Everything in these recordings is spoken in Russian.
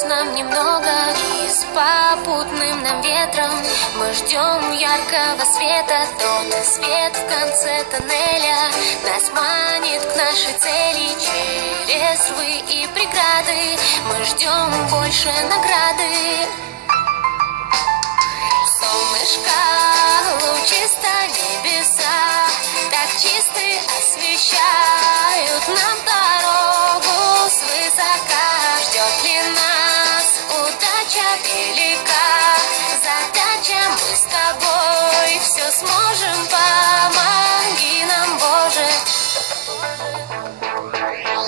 осталось нам немного, и с попутным нам ветром мы ждем яркого света. Тот свет в конце тоннеля нас манит к нашей цели. Через рвы и преграды мы ждем больше награды. Солнышко, лучисто небеса, так чисты освещают нам дорогу свысока. Ждет ли нас удача велика? Задача, мы с тобой все сможем, помоги нам, Боже.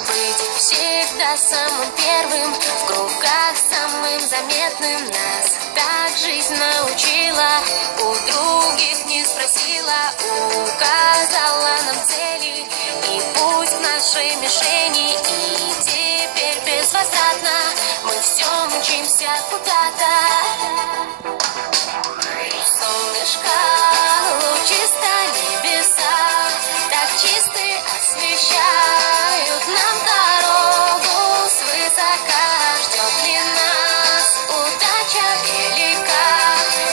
Быть всегда самым первым, в кругах самым заметным. Нас так жизнь научила, у других не спросила, указала нам цели и путь к нашей мишени. И теперь безвозвратно мы все мчимся куда-то. Солнышко, лучисто небеса, так чисты освещают нам дорогу свысока. Ждет ли нас удача велика?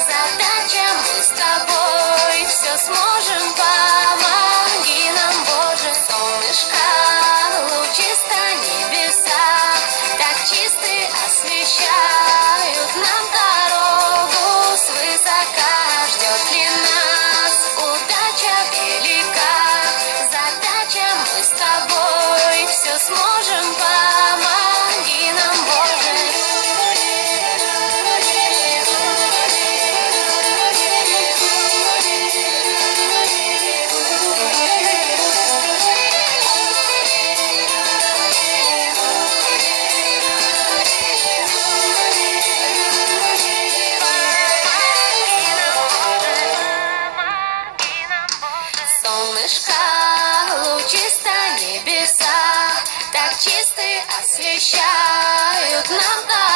Задача, мы с тобой все сможем, помоги нам, Боже. Солнышко, лучисто небеса, так чисты освещают нам дорогу свысока. Ждет ли нас удача велика? Задача, мы с тобой все сможем, помоги нам, Боже. Солнышко, лучисто небеса, так чисты освещают нам дорогу